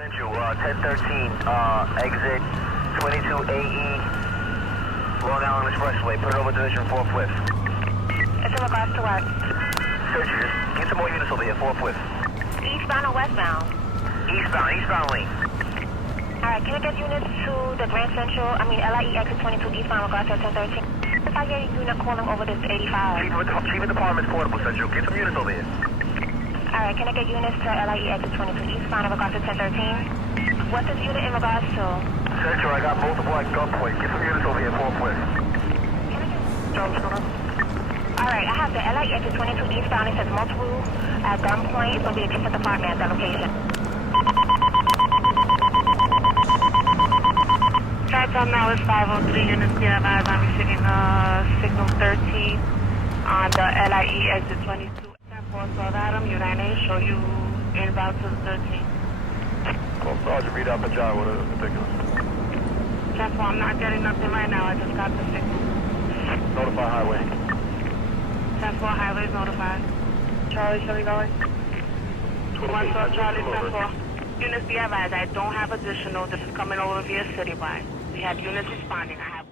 Central, 1013, exit 22AE, Long Island Expressway. Put it over Division 4 Fifth. It's in regards to what? Central, just get some more units over here, 4 Fifth. Eastbound or westbound? Eastbound lane. Alright, can I get units to the Grand Central, LIE exit 22 eastbound regards to 1013? If I get a unit calling over this 85. Chief of Department's portable, Central. Get some units over here. Alright, can I get units to LIE exit 22 eastbound in regards to 1013? What's this unit in regards to? Central, I got multiple at gunpoint. Get some units over here, 4 Fifth. Alright, I have the LIE exit 22 eastbound. It says multiple at gunpoint. It's going to be a different department at that location. Southbound now is 503 units. Be advised, I'm receiving signal 13 on the LIE exit 22. 10-4 South Adam, United, show you inbound to the 13. Well, Sergeant, read out the job. What is ridiculous? 10-4, I'm not getting nothing right now. I just got the signal. Notify highway. 10-4, highway is notified. Charlie, shall we go in? 1 Charlie, 10-4. Units, be advised, I don't have additional. This is coming over via Citywide. We have units responding. I have